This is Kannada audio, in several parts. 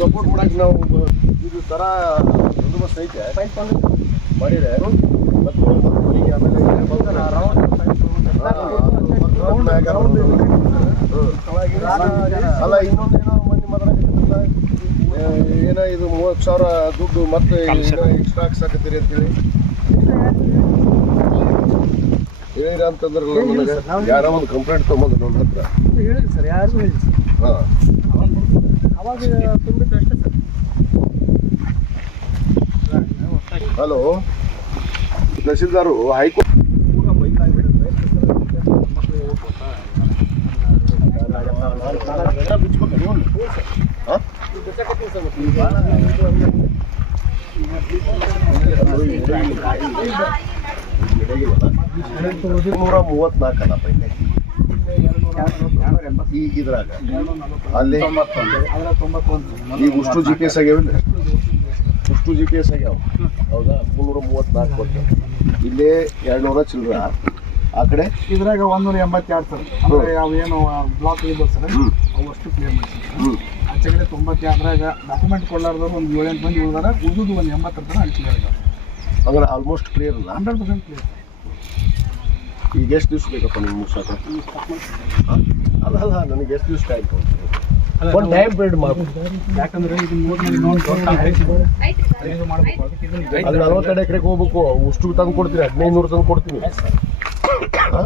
ಸಪೋರ್ಟ್ ಮಾಡಕ್ ನಾವು ಇದು ಥರ ಬಂದೋಬಸ್ತ್ ಐತೆ. ಮಾಡಿದೆ ಮತ್ತೆ ಮನೆಗೆ ಆಮೇಲೆ. ಅಲ್ಲ ಇನ್ನೊಂದೇನೋ ಮಂದಿ ಮಾತಾಡಕತ್ತಿದ್ರಲ್ಲ ಏನೋ ಇದು ಮೂವತ್ತು ಸಾವಿರ ದುಡ್ಡು ಮತ್ತೆ ಎಕ್ಸ್ಟ್ರಾ ಹಾಕ್ಸಾಕತ್ತೀರಿ ಅಂತೇಳಿ. ಹೇಳಿರ ಅಂತಂದ್ರೆ ನನಗೆ. ಯಾರೋ ಒಂದು ಕಂಪ್ಲೇಂಟ್ ತೊಗೊಂಬಂದ್ರು ನನ್ನ ಹತ್ರ. ಹೇಳಿ ಸರ್ ಯಾರು ಹೇಳಿ ಸರ್. ಹಾಂ. ಅವಾಗ ತುಂಬಿಟ್ಟು ಅಷ್ಟೇ ಸರ್ ಹಲೋ ತಹಸೀಲ್ದಾರು ಹೈಕೋರ್ಟ್ ನೂರ ಮೂವತ್ನಾಲ್ಕಲ್ಲ ಪೈಲೆ ಈ ಇದ್ರಾಗ ಅಲ್ಲಿ ಅದರ ಈಗ ಉಷ್ಟು ಜಿ ಪಿ ಎಸ್ ಆಗ್ಯಾವೇನ್ರಿ ಉಷ್ಟು ಜಿ ಪಿ ಎಸ್ ಆಗ್ಯಾವ. ಹೌದಾ? ಮುನ್ನೂರ ಮೂವತ್ನಾಲ್ಕು ಕೊಟ್ಟು ಇಲ್ಲೇ ಎರಡ್ನೂರ ಚಿಲ್ಲರ ಆ ಕಡೆ? ಇದ್ರಾಗ ಒಂದೂರ ಎಂಬತ್ತೆರಡು ಸರ್. ಅಂದ್ರೆ ಅವು ಏನು ಬ್ಲಾಕ್ ಇದ್ದು ಸರ್. ಅವು ಅಷ್ಟು ಕ್ಲಿಯರ್ ಮಾಡ್ತೀವಿ ಆಚೆ ಕಡೆ ತೊಂಬತ್ತೆರಡರಾಗ ಡಾಕ್ಯುಮೆಂಟ್ ಕೊಡಲಾರ್ದವ್ರು ಒಂದು ಏಳೆಂಟು ಮಂದಿ ಉಳಿದಾರ. ಉಳಿದು ಒಂದು ಎಂಬತ್ತರ ತನಕ ಅಲ್ಲಿ ಕ್ಲಿಯರ್ ಆಗ್ಯಾವ. ಹಂಗಾರೆ ಆಲ್ಮೋಸ್ಟ್ ಕ್ಲಿಯರ್ ಅಲ್ಲ? ಹಂಡ್ರೆಡ್ ಪರ್ಸೆಂಟ್ ಕ್ಲಿಯರ್ ಈಗ ಎಷ್ಟು ದಿವ್ಸ ಬೇಕಪ್ಪ ನಿಮ್ಗೆ ಮುಗ್ಸಾಕ? ಅಲ್ಲ ಅಲ್ಲ ನನಗೆ ಎಷ್ಟು ದಿವ್ಸ ಟೈಮ್ ಒಂದು ಟೈಮ್ ಪೀರಿಯಡ್ ಮಾಡ್ಬೋದು ಯಾಕಂದ್ರೆ ಅಲ್ಲಿ ನಲ್ವತ್ತೆರಡು ಎಕರೆಗೆ ಹೋಗ್ಬೇಕು. ಉಷ್ಟು ತಂದು ಕೊಡ್ತೀರಿ ಹದಿನೈದು ನೂರು ತಂದು ಕೊಡ್ತೀನಿ. ಹಾ?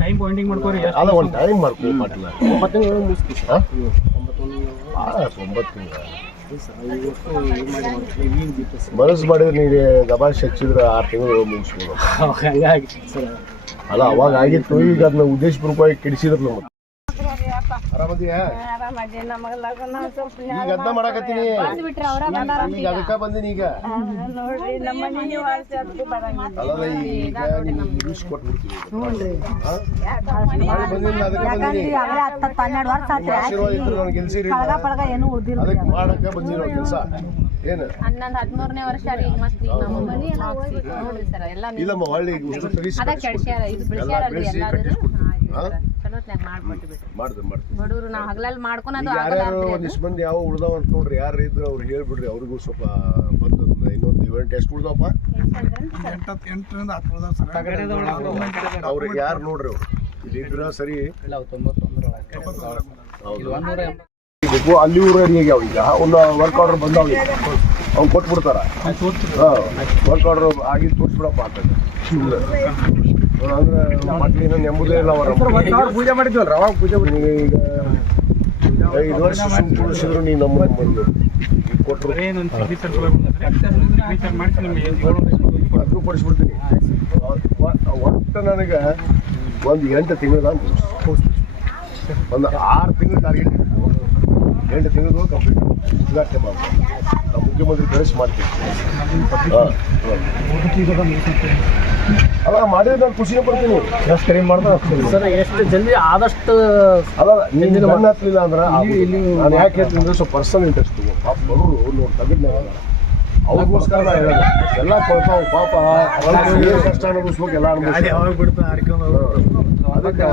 ಟೈಮ್ ಪಾಯಿಂಟಿಂಗ್ ಮಾಡ್ಕೋರಿ ಅಲ್ಲ ಒಂದು ಟೈಮ್ ಮಾಡ್ಕೊ ಮತ್ತೆ ಮುಗಿಸ್ತೀವಿ ಒಂಬತ್ತು ತಿಂಗಳು. ಮನಸ್ಸು ಮಾಡಿದ್ರೆ ನೀವು ದಬಾಯಿಸಿ ಹಚ್ಚಿದ್ರೆ ಆರು ತಿಂಗಳು ಮುಗಿಸ್ಬೋದು. ಅಲ್ಲ ಅವಾಗ ಆಗಿತ್ತು ಈಗ ಅದನ್ನ ಉದ್ದೇಶಪೂರ್ವಕವಾಗಿ ಕೆಡಿಸಿದ್ರು ನಮಗ ಲಗ್ನ ಸ್ವಲ್ಪ ಈಗ ಅದನ್ನ ಮಾಡಾಕತ್ತೀನಿ? ಈಗ ಅದಕ್ಕ ಬಂದೀನಿ ಈಗ. ಅದಕ್ಕೆ ಅಲ್ಲದ ಈಗ ಇಂಗ್ಲೀಷ್ ಬಂದಿಲ್ಲ ಅದಕ್ಕೆ ಬಂದೀನಿ. ಆಶೀರ್ವಾದ ಇದ್ರು ನನಗೆ ಗೆಲ್ಸಿರಿ ಅದಕ್ಕೆ ಮಾಡಕ್ಕೆ ಬಂದಿರೋ ಕೆಲಸ. ಏನು? ಹನ್ನೊಂದು ಹದಿಮೂರನೇ ವರ್ಷ ರೀ ಈಗ ಮತ್ತೆ ನಮ್ಮ ಮನಿ ಎಲ್ಲ ಹಾಕ್ಸಿ ನೋಡ್ರಿ ಸರ್ ಎಲ್ಲ ನೀವು ಇಲ್ಲಮ್ಮ ಒಳ್ಳೆ ಈಗ ಅದ ಕೆಡ್ಸ್ಯಾರ ಇದು ಎಲ್ಲಾದ್ರು. ಕಟ್ಟಿಸ್ಕೊಡ್ತೀವಿ ಹಾ? ಚಲೋತ್ನಾಗ ಮಾಡ್ಕೊಟ್ಟು ಬಿಡ್ರಿ ಮಾಡ್ದೆ ಮಾಡ್ದೆ. ಬಡವ್ರು ನಾವು ಹಗಲಲ್ಲಿ ಮಾಡ್ಕೊಳೋದು ಆಗಲ್ಲ ಯಾರ್ಯಾರು ಒಂದಿಷ್ಟು ಮಂದಿ ಯಾವ ಉಳ್ದಾವ ಅಂತ ನೋಡ್ರಿ ಯಾರು ಇದ್ರೆ ಅವ್ರು ಹೇಳ್ಬಿಡ್ರಿ ಅವ್ರಿಗೂ ಸ್ವಲ್ಪ ಬಂದು ಇನ್ನೊಂದು ಇವೆಂಟ್ ಎಷ್ಟು ಉಳ್ದಾವಪ್ಪ? ಎಂಟತ್ತು ಎಂಟರಿಂದ ಹತ್ತು ಉಳ್ದಾವ ಸರ್. ಅವ್ರು ಯಾರು ನೋಡ್ರಿ ಅವ್ರು? ಇಲ್ಲಿ ಇದ್ರ ಸರಿ? ಹೌದು? ಬೇಕು ಅಲ್ಲಿ ಊರು ರೆಡಿ ಆಗ್ಯಾವ ಈಗ. ಒಂದು ವರ್ಕ್ ಆರ್ಡರ್ ಬಂದಾವ ಈಗ. ಅವ್ನು ಕೊಟ್ಬಿಡ್ತಾರ? ಹಾಂ ವರ್ಕ್ ಆರ್ಡರ್ ಆಗಿ ತೋರಿಸ್ಬಿಡಪ್ಪ ಅಂತ ನೆಮ್ಮದೇ ಇಲ್ಲ ಅವರ. ಪೂಜೆ ಮಾಡಿದ್ವಲ್ರಿ? ಅವಾಗ ಪೂಜೆ ಈಗ ಐದು ವರ್ಷ ನಮ್ಮ ಬಂದು. ಕೊಟ್ಟರು ಅದು ಕೊಡಿಸ್ಬಿಡ್ತೀನಿ. ಒಟ್ಟು ನನಗೆ ಒಂದು ಎಂಟು ತಿಂಗಳ ಒಂದು ಆರು ತಿಂಗಳು ಟಾರ್ಗೆಟ್ ಎಂಟು ತಿಂಗಳು ಕಂಪ್ಲೀಟ್ ಉದ್ಘಾಟನೆ ಮಾಡ್ತೀನಿ ನಾವು ಮುಖ್ಯಮಂತ್ರಿ ಕಳಿಸಿ ಮಾಡ್ತೀವಿ. ಅಲ್ಲ ಮಾಡಿದ್ರೆ ನಾನು ಖುಷಿ ಪಡ್ತೀನಿ ಎಷ್ಟು ಕಡಿಮೆ ಮಾಡ್ತಾರೆ ಸರ್ ಎಷ್ಟು ಜಲ್ದಿ ಆದಷ್ಟು ಅಲ್ಲ ನೀನು ಮಣ್ಣು ಹತ್ತಲಿಲ್ಲ ಅಂದ್ರೆ ನಾನು ಯಾಕೆ ಹೇಳ್ತೀನಿ ಅಂದ್ರೆ ಸ್ವಲ್ಪ ಪರ್ಸನಲ್ ಇಂಟ್ರೆಸ್ಟ್ ಪಾಪ ಬಡವರು ನೋಡಿ ತಗದ್ನಾಗ ಅವ್ರಿಗೋಸ್ಕರ ಎಲ್ಲ ಕೊಡ್ತಾವೆ ಪಾಪ ಕಷ್ಟ ಅನುಭವಿಸ್ಬೇಕು ಎಲ್ಲ ಅನುಭವಿಸ್ಬೇಕು ಅದಕ್ಕೆ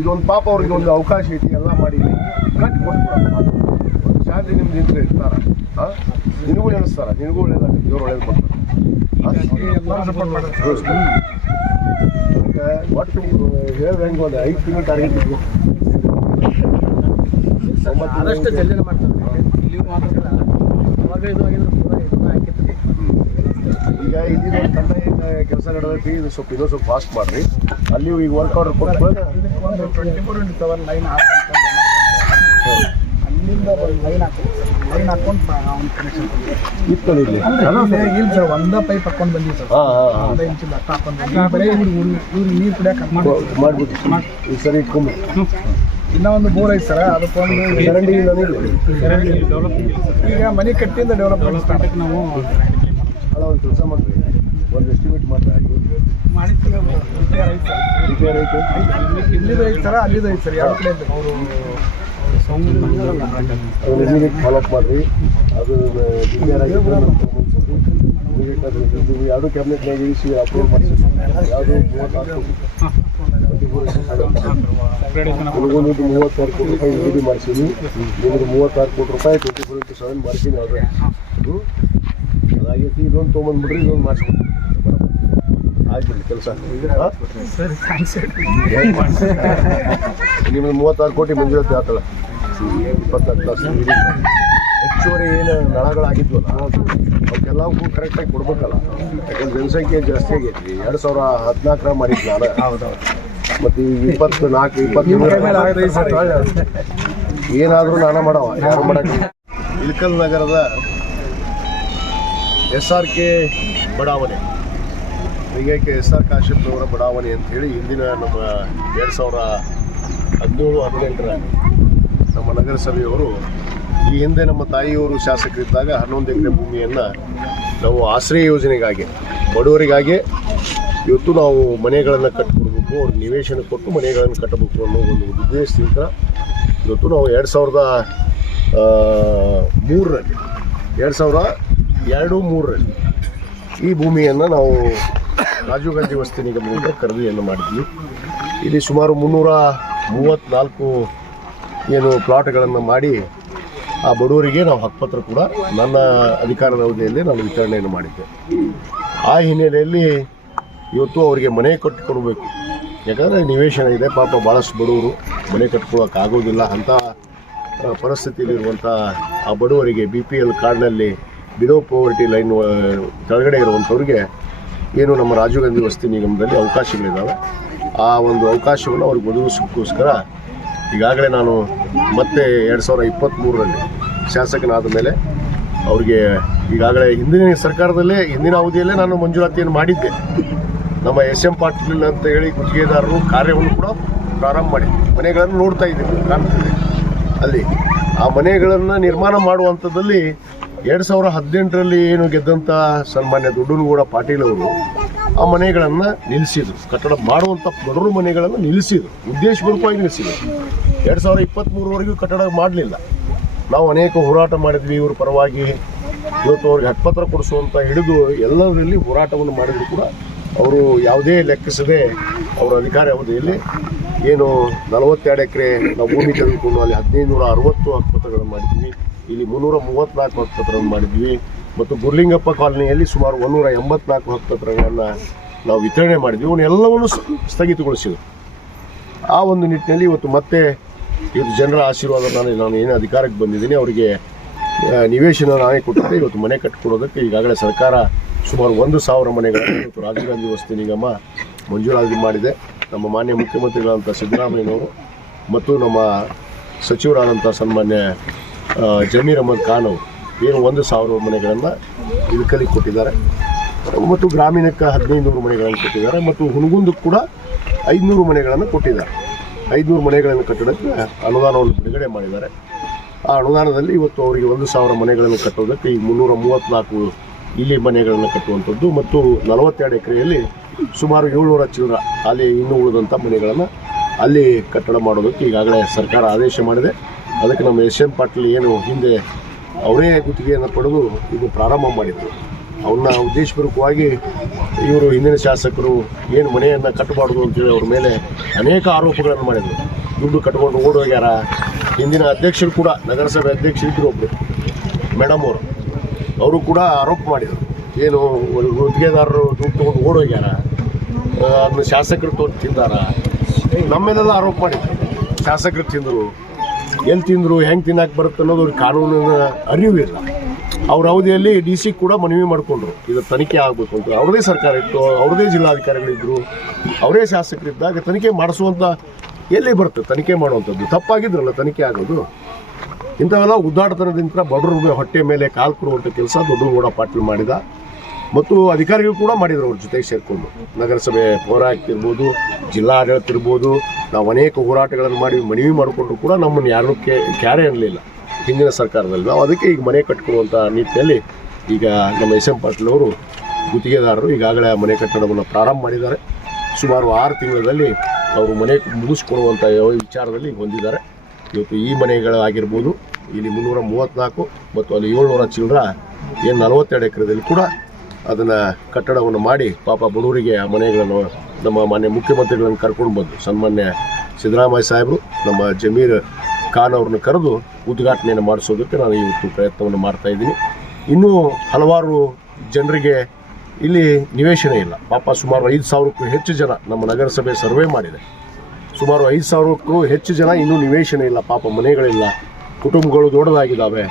ಇದೊಂದು ಪಾಪ ಅವ್ರಿಗೆ ಒಂದು ಅವಕಾಶ ಐತಿ ಎಲ್ಲ ಮಾಡಿ. ಕಟ್ಟಿ ಕೊಟ್ಬಿಡಪ್ಪ ಒಂದು ಶಾಂತಿ ನಿಮ್ದು ಇಂತ್ರ ಇರ್ತಾರ? ನಿನಗೂ ನೆನೆಸ್ತಾರ ನಿನಗೂ ಒಳ್ಳೇದಾಗುತ್ತೆ ದೇವ್ರು ಒಳ್ಳೇದು ಮಾಡ್ತಾರೆ ಒಟ್ಟು ಹೇಳ್ದೆ ಹೆಂಗೆ ಒಂದು ಐದು ತಿಂಗಳು ಟಾರ್ಗೆಟ್ ಇಟ್ಕೊ. ಆದಷ್ಟು ಜಲ್ದಿನೇ ಮಾಡ್ತಾರೆ. ಇಲ್ಲಿ ಮಾತ್ರ ಅವಾಗ ಇದು ಆಗಿದ್ರು ಪೂರ ಇದು ಹಾಕಿತ್ತು ಈಗ ಇಲ್ಲಿ ತಂಡ ಕೆಲಸ ನಡೆದೈತಿ? ಇದು ಸ್ವಲ್ಪ ಇನ್ನೂ ಸ್ವಲ್ಪ ಫಾಸ್ಟ್ ಮಾಡ್ರಿ. ಅಲ್ಲಿ ಈಗ ವರ್ಕ್ ಆರ್ಡರ್ ಕೊಟ್ಟು ಒಂದು ಲೈನ್ ಒಂದು ಲೈನ್ ಹಾಕಿ ಲೈನ್ ಹಾಕೊಂಡು ಕನೆಕ್ಷನ್ ಇಲ್ಲಿ ಇಲ್ಲ ಸರ್ ಒಂದೇ ಪೈಪ್ ಹಾಕೊಂಡು ಬಂದೀವಿ ಸರ್ ಒಂದ ಇಂಚಿಂದ ಬರೀ ಇವ್ರು ಇವ್ರು ನೀರು ಮಾಡ್ಬಿಟ್ಟು. ಸರಿ ಇನ್ನೂ ಒಂದು ಬೋರ್ ಐತೆ ಸರ್ ಅದಕ್ಕೊಂದು ಈಗ ಮನೆ ಕಟ್ಟಿಂದ ಡೆವಲಪ್ಮೆಂಟ್ ಸ್ಟಾರ್ಟ್ ನಾವು ಒಂದು ಕೆಲಸ ಮಾಡ್ರಿ. ಒಂದು ಎಸ್ಟಿಮೇಟ್ ಮಾಡ್ರಿ. ಮಾಡಿದ್ದೀವಿ ರಿಪೇರ್ ಐತೆ ಇಲ್ಲಿದು ಐತೆ ಸರ್ ಅಲ್ಲಿದು ಐತೆ ಸರ್ ಯಾವ ಕಡೆ ಅವರು ಇಮಿಡಿಯೇಟ್ ಫಾಲೋಅಪ್ ಮಾಡ್ರಿ ಅದು ಕ್ಲಿಯರ್ ಆಗಿದ್ರೆ ಇಮಿಡಿಯೇಟ್ ಅದು ಕ್ಯಾಬಿನೆಟ್ನಾಗ ಇಳಿಸಿ ಅಪ್ರೂವ್ ಮಾಡಿಸಿ ಯಾವುದು ಮೂವತ್ತಾರು ಕೋಟಿ ರೂಪಾಯಿ ನಿಮಗೆ ಮೂವತ್ತಾರು ಕೋಟಿ ರೂಪಾಯಿ ಟ್ವೆಂಟಿ ಫೋರ್ ಇಂಟು ಸೆವೆನ್ ಮಾಡಿಸೀನಿ ಅವ್ರೆ ಅದಾಗೈತಿ ಇದೊಂದು ತೊಗೊಂಬಂದ್ಬಿಡ್ರಿ ಇದೊಂದು ಮಾಡಿಸ್ಬಿಡ್ರಿ ಕೆಲಸ ನಿಮಗೆ ಮೂವತ್ತಾರು ಕೋಟಿ ಮಂಜೂರಾತಿ ಆತಳ ಇಪ್ಪತ್ನಾಲ್ಕು ತಾಸು ಹೆಚ್ಚುವರಿ ಏನು ನಳಗಳಾಗಿದ್ವಲ್ಲ ಅವಕ್ಕೆಲ್ಲವಕ್ಕೂ ಕರೆಕ್ಟಾಗಿ ಕೊಡ್ಬೇಕಲ್ಲ. ಯಾಕಂದ್ರೆ ಜನಸಂಖ್ಯೆ ಜಾಸ್ತಿ ಆಗೈತಿ ಎರಡು ಸಾವಿರ ಹದಿನಾಲ್ಕರ ಮಾಡಿದ್ವಿ ನಾನು ಮತ್ತು ಈಗ ಇಪ್ಪತ್ತು ನಾಲ್ಕು ಇಪ್ಪತ್ತು ಏನಾದರೂ ನಾನು ಮಾಡವ ಯಾರು ಮಾಡಕ್ಕೆ? ಇಲ್ಕಲ್ ನಗರದ ಎಸ್ ಆರ್ ಕೆ ಬಡಾವಣೆ. ಹೀಗಾಗಿ ಎಸ್ ಆರ್ ಕಾಶಪ್ಪನವರ ಬಡಾವಣೆ ಅಂತ ಹೇಳಿ ಹಿಂದಿನ ನಮ್ಮ ಎರಡು ಸಾವಿರ ಹದಿನೇಳು ಹದಿನೆಂಟರ ನಮ್ಮ ನಗರಸಭೆಯವರು ಈ ಹಿಂದೆ ನಮ್ಮ ತಾಯಿಯವರು ಶಾಸಕರಿದ್ದಾಗ ಹನ್ನೊಂದು ಎಕರೆ ಭೂಮಿಯನ್ನು ನಾವು ಆಶ್ರಯ ಯೋಜನೆಗಾಗಿ, ಬಡವರಿಗಾಗಿ ಇವತ್ತು ನಾವು ಮನೆಗಳನ್ನು ಕಟ್ಟಿಕೊಡ್ಬೇಕು ಅವ್ರ ನಿವೇಶನ ಕೊಟ್ಟು ಮನೆಗಳನ್ನು ಕಟ್ಟಬೇಕು ಅನ್ನೋ ಒಂದು ಉದ್ದೇಶದಿಂದ ಇವತ್ತು ನಾವು ಎರಡು ಸಾವಿರದ ಮೂರರಲ್ಲಿ, ಎರಡು ಸಾವಿರ ಎರಡು ಮೂರರಲ್ಲಿ ಈ ಭೂಮಿಯನ್ನು ನಾವು ರಾಜೀವ್ ಗಾಂಧಿ ವಸ್ತಿ ನಿಗಮದಿಂದ ಖರೀದಿಯನ್ನು ಮಾಡಿದ್ವಿ. ಇಲ್ಲಿ ಸುಮಾರು ಮುನ್ನೂರ ಮೂವತ್ತ್ನಾಲ್ಕು ಏನು ಪ್ಲಾಟ್ಗಳನ್ನು ಮಾಡಿ ಆ ಬಡವರಿಗೆ ನಾವು ಹಕ್ಕುಪತ್ರ ಕೂಡ ನನ್ನ ಅಧಿಕಾರದ ಅವಧಿಯಲ್ಲಿ ನಾನು ವಿತರಣೆಯನ್ನು ಮಾಡಿದ್ದೆ. ಆ ಹಿನ್ನೆಲೆಯಲ್ಲಿ ಇವತ್ತು ಅವರಿಗೆ ಮನೆ ಕಟ್ಟಿಕೊಡ್ಬೇಕು. ಯಾಕಂದರೆ ನಿವೇಶನ ಇದೆ ಪಾಪ ಭಾಳಷ್ಟು ಬಡವರು ಮನೆ ಕಟ್ಕೊಳ್ಳೋಕ್ಕಾಗೋದಿಲ್ಲ ಆ, ಪರಿಸ್ಥಿತಿಯಲ್ಲಿರುವಂಥ ಆ ಬಡವರಿಗೆ ಬಿ ಪಿ ಎಲ್ ಕಾರ್ಡ್ನಲ್ಲಿ ಬಿಲೋ ಪೋವರ್ಟಿ ಲೈನ್ ಕೆಳಗಡೆ ಇರುವಂಥವ್ರಿಗೆ ಏನು ನಮ್ಮ ರಾಜೀವ್ ಗಾಂಧಿ ವಸತಿ ನಿಗಮದಲ್ಲಿ ಅವಕಾಶಗಳಿದ್ದಾವೆ ಆ ಒಂದು ಅವಕಾಶವನ್ನು ಅವ್ರಿಗೆ ಒದಗಿಸೋಕ್ಕೋಸ್ಕರ ಈಗಾಗಲೇ ನಾನು ಮತ್ತೆ ಎರಡು ಸಾವಿರ ಇಪ್ಪತ್ತ್ಮೂರರಲ್ಲಿ ಶಾಸಕನಾದ ಮೇಲೆ ಅವ್ರಿಗೆ ಈಗಾಗಲೇ ಹಿಂದಿನ ಸರ್ಕಾರದಲ್ಲೇ, ಹಿಂದಿನ ಅವಧಿಯಲ್ಲೇ ನಾನು ಮಂಜೂರಾತಿಯನ್ನು ಮಾಡಿದ್ದೆ. ನಮ್ಮ ಎಸ್ ಎಂ ಪಾಟೀಲ್ ಅಂತ ಹೇಳಿ ಗುತ್ತಿಗೆದಾರರು ಕಾರ್ಯವನ್ನು ಕೂಡ ಪ್ರಾರಂಭ ಮಾಡಿ, ಮನೆಗಳನ್ನು ನೋಡ್ತಾ ಇದ್ದೀವಿ ಅಲ್ಲಿ ಆ ಮನೆಗಳನ್ನು ನಿರ್ಮಾಣ ಮಾಡುವಂಥದ್ದಲ್ಲಿ ಎರಡು ಸಾವಿರ ಹದಿನೆಂಟರಲ್ಲಿ ಏನು ಗೆದ್ದಂಥ ಸನ್ಮಾನ್ಯ ದೊಡ್ಡನಗೌಡ ಪಾಟೀಲ್ ಅವರು, ಆ ಮನೆಗಳನ್ನು ನಿಲ್ಲಿಸಿದ್ರು. ಕಟ್ಟಡ ಮಾಡುವಂಥ ಬಡವರು ಮನೆಗಳನ್ನು ನಿಲ್ಲಿಸಿದ್ರು. ಉದ್ದೇಶಪೂರ್ವಕವಾಗಿ ನಿಲ್ಲಿಸಿದ್ರು. ಎರಡು ಸಾವಿರ ಇಪ್ಪತ್ತ್ಮೂರವರೆಗೂ ಕಟ್ಟಡ ಮಾಡಲಿಲ್ಲ. ನಾವು ಅನೇಕ ಹೋರಾಟ ಮಾಡಿದ್ವಿ. ಇವ್ರ ಪರವಾಗಿ ಇವತ್ತು ಅವ್ರಿಗೆ ಹಕ್ಕುಪತ್ರ ಕೊಡಿಸುವಂಥ ಹಿಡಿದು ಎಲ್ಲರಲ್ಲಿ ಹೋರಾಟವನ್ನು ಮಾಡಿದ್ರು ಕೂಡ ಅವರು ಯಾವುದೇ ಲೆಕ್ಕಿಸದೆ ಅವರ ಅಧಿಕಾರ ಅವಧಿಯಲ್ಲಿ ಏನು ನಲವತ್ತೆರಡು ಎಕರೆ ನಾವು ಭೂಮಿ ತೆಗೆದುಕೊಂಡು ಅಲ್ಲಿ ಹದಿನೈದು ನೂರ ಅರವತ್ತು ಹಕ್ಕುಪತ್ರಗಳನ್ನು ಮಾಡಿದ್ವಿ. ಇಲ್ಲಿ ಮುನ್ನೂರ ಮೂವತ್ತ್ನಾಲ್ಕು ಹಕ್ಕುಪತ್ರಗಳನ್ನು ಮಾಡಿದ್ವಿ. ಮತ್ತು ಗುರ್ಲಿಂಗಪ್ಪ ಕಾಲೋನಿಯಲ್ಲಿ ಸುಮಾರು ಒಂದೂರ ಎಂಬತ್ನಾಲ್ಕು ಹಕ್ಕತ್ರಗಳನ್ನು ನಾವು ವಿತರಣೆ ಮಾಡಿದ್ವಿ. ಇವನ್ನೆಲ್ಲವನ್ನು ಸ್- ಸ್ಥಗಿತಗೊಳಿಸಿದ್ವು ಆ ಒಂದು ನಿಟ್ಟಿನಲ್ಲಿ ಇವತ್ತು ಮತ್ತೆ ಇವತ್ತು ಜನರ ಆಶೀರ್ವಾದ ನಾನು ನಾನು ಏನು ಅಧಿಕಾರಕ್ಕೆ ಬಂದಿದ್ದೀನಿ, ಅವರಿಗೆ ನಿವೇಶನ ನಾನೇ ಕೊಟ್ಟಿದ್ದೆ. ಇವತ್ತು ಮನೆ ಕಟ್ಟಿಕೊಡೋದಕ್ಕೆ ಈಗಾಗಲೇ ಸರ್ಕಾರ ಸುಮಾರು ಒಂದು ಸಾವಿರ ಮನೆಗಳನ್ನು ರಾಜೀವ್ ಗಾಂಧಿ ವಸತಿ ನಿಗಮ ಮಂಜೂರಾತಿ ಮಾಡಿದೆ. ನಮ್ಮ ಮಾನ್ಯ ಮುಖ್ಯಮಂತ್ರಿಗಳಾದಂಥ ಸಿದ್ದರಾಮಯ್ಯನವರು ಮತ್ತು ನಮ್ಮ ಸಚಿವರಾದಂಥ ಸನ್ಮಾನ್ಯ ಜಮೀರ್ ಅಹಮದ್ ಖಾನ್ ಅವರು. ಏನು ಒಂದು ಸಾವಿರ ಮನೆಗಳನ್ನು ಇದಕ್ಕಲ್ಲಿ ಕೊಟ್ಟಿದ್ದಾರೆ. ಮತ್ತು ಗ್ರಾಮೀಣಕ್ಕೆ ಹದಿನೈದು ನೂರು ಮನೆಗಳನ್ನು ಕೊಟ್ಟಿದ್ದಾರೆ. ಮತ್ತು ಹುನಗುಂದಕ್ಕೆ ಕೂಡ ಐದುನೂರು ಮನೆಗಳನ್ನು ಕೊಟ್ಟಿದ್ದಾರೆ. ಐದುನೂರು ಮನೆಗಳನ್ನು ಕಟ್ಟಡಕ್ಕೆ ಅನುದಾನವನ್ನು ಬಿಡುಗಡೆ ಮಾಡಿದ್ದಾರೆ. ಆ ಅನುದಾನದಲ್ಲಿ ಇವತ್ತು ಅವರಿಗೆ ಒಂದು ಸಾವಿರ ಮನೆಗಳನ್ನು ಕಟ್ಟೋದಕ್ಕೆ ಈ ಮುನ್ನೂರ ಮೂವತ್ತ್ನಾಲ್ಕು ಇಲ್ಲಿ ಮನೆಗಳನ್ನು ಕಟ್ಟುವಂಥದ್ದು ಮತ್ತು ನಲವತ್ತೆರಡು ಎಕರೆಯಲ್ಲಿ ಸುಮಾರು ಏಳ್ನೂರ ಚಿಲ್ಲರ ಅಲ್ಲಿ ಇನ್ನೂ ಉಳಿದಂಥ ಮನೆಗಳನ್ನು ಅಲ್ಲಿ ಕಟ್ಟಡ ಮಾಡೋದಕ್ಕೆ ಈಗಾಗಲೇ ಸರ್ಕಾರ ಆದೇಶ ಮಾಡಿದೆ. ಅದಕ್ಕೆ ನಮ್ಮ ಎಸ್ ಎಂ ಪಾಟೀಲ್ ಏನು ಹಿಂದೆ ಅವರೇ ಗುತ್ತಿಗೆಯನ್ನು ಪಡೆದು ಇದು ಪ್ರಾರಂಭ ಮಾಡಿದರು. ಅವನ್ನ ಉದ್ದೇಶಪೂರ್ವಕವಾಗಿ ಇವರು ಹಿಂದಿನ ಶಾಸಕರು ಏನು ಮನೆಯನ್ನು ಕಟ್ಟಬಾರ್ದು ಅಂತೇಳಿ ಅವ್ರ ಮೇಲೆ ಅನೇಕ ಆರೋಪಗಳನ್ನು ಮಾಡಿದರು. ದುಡ್ಡು ಕಟ್ಕೊಂಡು ಓಡೋಗ್ಯಾರ ಹಿಂದಿನ ಅಧ್ಯಕ್ಷರು ಕೂಡ, ನಗರಸಭೆ ಅಧ್ಯಕ್ಷರು ಇದ್ರು ಒಬ್ಬರು ಮೇಡಮ್ ಅವರು. ಅವರು ಕೂಡ ಆರೋಪ ಮಾಡಿದರು. ಏನು ಗುತ್ತಿಗೆದಾರರು ದುಡ್ಡು ತೊಗೊಂಡು ಓಡೋಗ್ಯಾರ ಅದನ್ನ ಶಾಸಕರು ತೊಗೊಂಡು ತಿಂದಾರ. ನಮ್ಮೇಲೆಲ್ಲ ಆರೋಪ ಮಾಡಿದ್ರು. ಶಾಸಕರು ತಿಂದರು. ಎಲ್ಲಿ ತಿಂದರು, ಹೆಂಗೆ ತಿನ್ನಕ್ಕೆ ಬರುತ್ತೆ ಅನ್ನೋದು ಅವ್ರಿಗೆ ಕಾನೂನಿನ ಅರಿವು ಇಲ್ಲ. ಅವ್ರ ಅವಧಿಯಲ್ಲಿ ಡಿ ಸಿ ಕೂಡ ಮನವಿ ಮಾಡಿಕೊಂಡ್ರು. ಇದು ತನಿಖೆ ಆಗಬೇಕು ಅಂತ. ಅವ್ರದೇ ಸರ್ಕಾರ ಇತ್ತು, ಅವ್ರದೇ ಜಿಲ್ಲಾಧಿಕಾರಿಗಳಿದ್ದರು ಅವರೇ ಶಾಸಕರಿದ್ದಾಗ ತನಿಖೆ ಮಾಡಿಸುವಂಥ ಎಲ್ಲಿ ಬರುತ್ತೆ? ತನಿಖೆ ಮಾಡುವಂಥದ್ದು. ತಪ್ಪಾಗಿದ್ರಲ್ಲ ತನಿಖೆ ಆಗೋದು. ಇಂಥವೆಲ್ಲ ಉದ್ದಾಡತನದಿಂದ ಬಡವ್ರ ಹೊಟ್ಟೆ ಮೇಲೆ ಕಾಲು ಕೊಡುವಂಥ ಕೆಲಸ ದೊಡ್ಡಗೌಡ ಪಾಟೀಲ್ ಮಾಡಿದ. ಮತ್ತು ಅಧಿಕಾರಿಗಳು ಕೂಡ ಮಾಡಿದ್ರು ಅವ್ರ ಜೊತೆಗೆ ಸೇರಿಕೊಂಡು. ನಗರಸಭೆ ಹೋರಾಟ ಇರ್ಬೋದು ಜಿಲ್ಲಾ ಆಡಳಿತ ಇರ್ಬೋದು, ನಾವು ಅನೇಕ ಹೋರಾಟಗಳನ್ನು ಮಾಡಿ ಮನವಿ ಮಾಡಿಕೊಂಡ್ರು ಕೂಡ ನಮ್ಮನ್ನು ಯಾರು ಕ್ಯಾರೆ ಇರಲಿಲ್ಲ ಹಿಂದಿನ ಸರ್ಕಾರದಲ್ಲಿ. ನಾವು ಅದಕ್ಕೆ ಈಗ ಮನೆ ಕಟ್ಕೊಳ್ಳುವಂಥ ನಿಟ್ಟಿನಲ್ಲಿ ಈಗ ನಮ್ಮ ಎಸ್ ಎಂ ಪಾಟೀಲ್ ಅವರು ಗುತ್ತಿಗೆದಾರರು ಈಗಾಗಲೇ ಮನೆ ಕಟ್ಟಡವನ್ನು ಪ್ರಾರಂಭ ಮಾಡಿದ್ದಾರೆ. ಸುಮಾರು ಆರು ತಿಂಗಳಲ್ಲಿ ಅವರು ಮನೆ ಮುಗಿಸ್ಕೊಡುವಂಥ ವಿಚಾರದಲ್ಲಿ ಹೊಂದಿದ್ದಾರೆ ಇವತ್ತು ಈ ಮನೆಗಳಾಗಿರ್ಬೋದು, ಇಲ್ಲಿ ಮುನ್ನೂರ ಮೂವತ್ತ್ನಾಲ್ಕು ಮತ್ತು ಅಲ್ಲಿ ಏಳ್ನೂರ ಚಿಲ್ಲರ, ಏನು ನಲವತ್ತೆರಡು ಎಕರೆದಲ್ಲಿ ಕೂಡ ಅದನ್ನು ಕಟ್ಟಡವನ್ನು ಮಾಡಿ ಪಾಪ ಬಡವರಿಗೆ ಆ ಮನೆಗಳನ್ನು ನಮ್ಮ ಮಾನ್ಯ ಮುಖ್ಯಮಂತ್ರಿಗಳನ್ನು ಕರ್ಕೊಂಡು ಬಂದು ಸನ್ಮಾನ್ಯ ಸಿದ್ದರಾಮಯ್ಯ ಸಾಹೇಬರು, ನಮ್ಮ ಜಮೀರ್ ಖಾನ್ ಅವ್ರನ್ನ ಕರೆದು ಉದ್ಘಾಟನೆಯನ್ನು ಮಾಡಿಸೋದಕ್ಕೆ ನಾನು ಇವತ್ತು ಪ್ರಯತ್ನವನ್ನು ಮಾಡ್ತಾ ಇದ್ದೀನಿ. ಇನ್ನೂ ಹಲವಾರು ಜನರಿಗೆ ಇಲ್ಲಿ ನಿವೇಶನ ಇಲ್ಲ. ಪಾಪ ಸುಮಾರು ಐದು ಸಾವಿರಕ್ಕೂ ಹೆಚ್ಚು ಜನ ನಮ್ಮ ನಗರಸಭೆ ಸರ್ವೆ ಮಾಡಿದೆ. ಸುಮಾರು ಐದು ಸಾವಿರಕ್ಕೂ ಹೆಚ್ಚು ಜನ ಇನ್ನೂ ನಿವೇಶನ ಇಲ್ಲ. ಪಾಪ ಮನೆಗಳಿಲ್ಲ. ಕುಟುಂಬಗಳು ದೊಡ್ಡದಾಗಿದ್ದಾವೆ.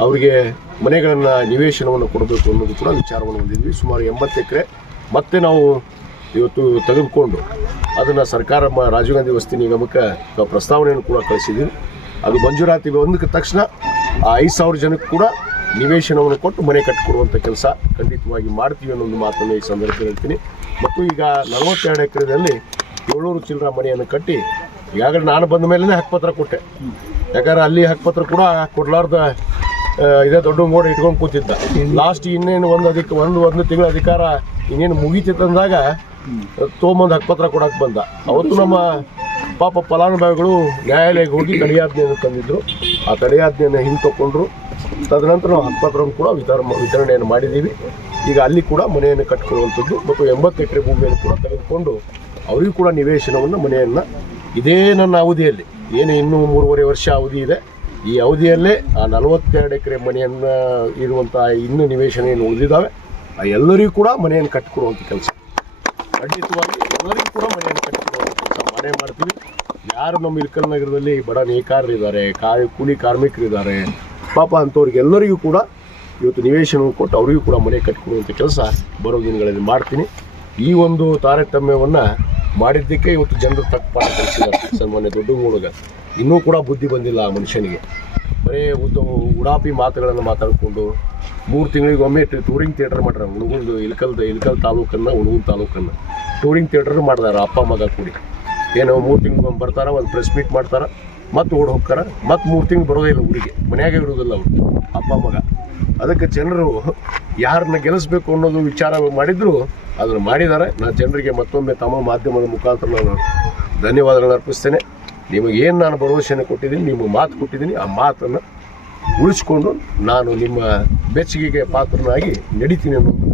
ಅವರಿಗೆ ಮನೆಗಳನ್ನು ನಿವೇಶನವನ್ನು ಕೊಡಬೇಕು ಅನ್ನೋದು ಕೂಡ ವಿಚಾರವನ್ನು ಹೊಂದಿದ್ವಿ. ಸುಮಾರು ಎಂಬತ್ತು ಎಕರೆ ಮತ್ತೆ ನಾವು ಇವತ್ತು ತೆಗೆದುಕೊಂಡು ಅದನ್ನು ಸರ್ಕಾರ ಮ- ರಾಜೀವ್ ಗಾಂಧಿ ವಸತಿ ನಿಗಮಕ್ಕೆ ನಾವು ಪ್ರಸ್ತಾವನೆಯನ್ನು ಕೂಡ ಕಳಿಸಿದ್ದೀವಿ. ಅದು ಮಂಜೂರಾತಿ ಒಂದು ತಕ್ಷಣ ಆ ಐದು ಸಾವಿರ ಜನಕ್ಕೆ ಕೂಡ ನಿವೇಶನವನ್ನು ಕೊಟ್ಟು ಮನೆ ಕಟ್ಟಿಕೊಡುವಂಥ ಕೆಲಸ ಖಂಡಿತವಾಗಿ ಮಾಡ್ತೀವಿ ಅನ್ನೋ ಒಂದು ಮಾತನ್ನು ಈ ಸಂದರ್ಭದಲ್ಲಿ ಹೇಳ್ತೀನಿ. ಮತ್ತು ಈಗ ನಲವತ್ತೆರಡು ಎಕರೆದಲ್ಲಿ ಏಳ್ನೂರು ಚಿಲ್ಲರ ಮನೆಯನ್ನು ಕಟ್ಟಿ ಈಗಾಗಲೇ ನಾನು ಬಂದ ಮೇಲೇ ಹಕ್ಕುಪತ್ರ ಕೊಟ್ಟೆ. ಯಾಕಂದ್ರೆ ಅಲ್ಲಿ ಹಕ್ಕುಪತ್ರ ಕೂಡ ಕೊಡ್ಲಾರ್ದ ಇದೇ ದೊಡ್ಡ ಮೋಡ ಇಟ್ಕೊಂಡು ಕೂತಿದ್ದ. ಲಾಸ್ಟ್ ಇನ್ನೇನು ಒಂದು ಅಧಿಕ ಒಂದು ಒಂದು ತಿಂಗಳ ಅಧಿಕಾರ ಇನ್ನೇನು ಮುಗೀತಿತ್ತಂದಾಗ ತೊಗೊಂಬಂದು ಹಕ್ಕುಪತ್ರ ಕೊಡಕ್ಕೆ ಬಂದ. ಅವತ್ತು ನಮ್ಮ ಪಾಪ ಫಲಾನುಭವಿಗಳು ನ್ಯಾಯಾಲಯಕ್ಕೆ ಹೋಗಿ ತಡೆಯಾಜ್ಞೆಯನ್ನು ತಂದಿದ್ದರು ಆ ತಡೆಯಾಜ್ಞೆಯನ್ನು ಹಿಂತಕೊಂಡ್ರು ತದನಂತರ ನಾವು ಹಕ್ಕುಪತ್ರವನ್ನು ಕೂಡ ವಿತರ ವಿತರಣೆಯನ್ನು ಮಾಡಿದ್ದೀವಿ ಈಗ ಅಲ್ಲಿ ಕೂಡ ಮನೆಯನ್ನು ಕಟ್ಟಿಕೊಳ್ಳುವಂಥದ್ದು ಮತ್ತು ಎಂಬತ್ತು ಎಕರೆ ಭೂಮಿಯನ್ನು ಕೂಡ ತೆಗೆದುಕೊಂಡು ಅವರಿಗೂ ಕೂಡ ನಿವೇಶನವನ್ನು ಮನೆಯನ್ನು ಇದೇ ನನ್ನ ಅವಧಿಯಲ್ಲಿ. ಏನು ಇನ್ನೂ ಮೂರುವರೆ ವರ್ಷ ಅವಧಿ ಇದೆ. ಈ ಅವಧಿಯಲ್ಲೇ ಆ ನಲವತ್ತೆರಡು ಎಕರೆ ಮನೆಯನ್ನು ಇರುವಂಥ ಇನ್ನೂ ನಿವೇಶನ ಏನು ಉಳಿದಿದ್ದಾವೆ. ಆ ಎಲ್ಲರಿಗೂ ಕೂಡ ಮನೆಯನ್ನು ಕಟ್ಟಿಕೊಡುವಂಥ ಕೆಲಸ. ಖಂಡಿತವಾಗಿ ಎಲ್ಲರಿಗೂ ಕೂಡ ಮನೆಯನ್ನು ಕಟ್ಟಿಕೊಡುವಂಥ ಕೆಲಸ ಮಾಡೇ ಮಾಡ್ತೀವಿ. ಯಾರು ನಮ್ಮ ಇಲ್ಕಲ್ ನಗರದಲ್ಲಿ ಬಡ ನೇಕಾರರಿದ್ದಾರೆ ಕಾ ಕೂಲಿ ಕಾರ್ಮಿಕರಿದ್ದಾರೆ, ಪಾಪ ಅಂಥವ್ರಿಗೆಲ್ಲರಿಗೂ ಕೂಡ ಇವತ್ತು ನಿವೇಶನವನ್ನು ಕೊಟ್ಟು ಅವರಿಗೂ ಕೂಡ ಮನೆ ಕಟ್ಟಿಕೊಡುವಂಥ ಕೆಲಸ ಬರೋ ದಿನಗಳಲ್ಲಿ ಮಾಡ್ತೀನಿ. ಈ ಒಂದು ತಾರತಮ್ಯವನ್ನು ಮಾಡಿದ್ದಕ್ಕೆ ಇವತ್ತು ಜನರು ತಪ್ಪಾಗಿ ಪಾಠ ಕಲಿಸಿದ್ದಾರೆ. ದೊಡ್ಡ ಹುಡುಗ ಇನ್ನೂ ಕೂಡ ಬುದ್ಧಿ ಬಂದಿಲ್ಲ ಆ ಮನುಷ್ಯನಿಗೆ. ಬರೀ ಉದ್ದ ಉಡಾಪಿ ಮಾತುಗಳನ್ನು ಮಾತಾಡಿಕೊಂಡು ಮೂರು ತಿಂಗಳಿಗೊಮ್ಮೆ ಟೂರಿಂಗ್ ಥಿಯೇಟರ್ ಮಾಡ್ಯಾರ ಹುಣಗುಂದು ಇಲ್ಕಲ್ದ ಇಲ್ಕಲ್ ತಾಲೂಕನ್ನು ಹುಣಗುಂದ್ ತಾಲೂಕನ್ನು. ಟೂರಿಂಗ್ ಥಿಯೇಟರ್ ಮಾಡ್ದಾರ ಅಪ್ಪ ಮಗ ಕೂಡಿ. ಏನೋ ಮೂರು ತಿಂಗಳು ಬರ್ತಾರ, ಒಂದು ಪ್ರೆಸ್ ಮೀಟ್ ಮಾಡ್ತಾರ, ಮತ್ತೆ ಓಡ್ ಹೋಗ್ತಾರ, ಮತ್ತೆ ಮೂರು ತಿಂಗಳು ಬರೋದೇ ಇಲ್ಲ ಊರಿಗೆ. ಮನೆಯಾಗೆ ಇರೋದಿಲ್ಲ ಅವರು, ಅಪ್ಪ ಮಗ ಅದಕ್ಕೆ ಜನರು ಯಾರನ್ನ ಗೆಲ್ಲಿಸ್ಬೇಕು ಅನ್ನೋದು ವಿಚಾರ ಮಾಡಿದ್ರು, ಅದನ್ನು ಮಾಡಿದ್ದಾರೆ ನಾನು ಜನರಿಗೆ ಮತ್ತೊಮ್ಮೆ ತಮ್ಮ ಮಾಧ್ಯಮದ ಮುಖಾಂತರ ನಾನು ಧನ್ಯವಾದಗಳನ್ನು ಅರ್ಪಿಸ್ತೇನೆ. ನಿಮಗೆ ಏನು ನಾನು ಭರವಸೆಯನ್ನು ಕೊಟ್ಟಿದ್ದೀನಿ ನಿಮಗೆ ಮಾತು ಕೊಟ್ಟಿದ್ದೀನಿ, ಆ ಮಾತನ್ನು ಉಳಿಸ್ಕೊಂಡು ನಾನು ನಿಮ್ಮ ಬೆಚ್ಚಗಿಗೆ ಪಾತ್ರನಾಗಿ ನಡೀತೀನಿ ಅನ್ನೋದು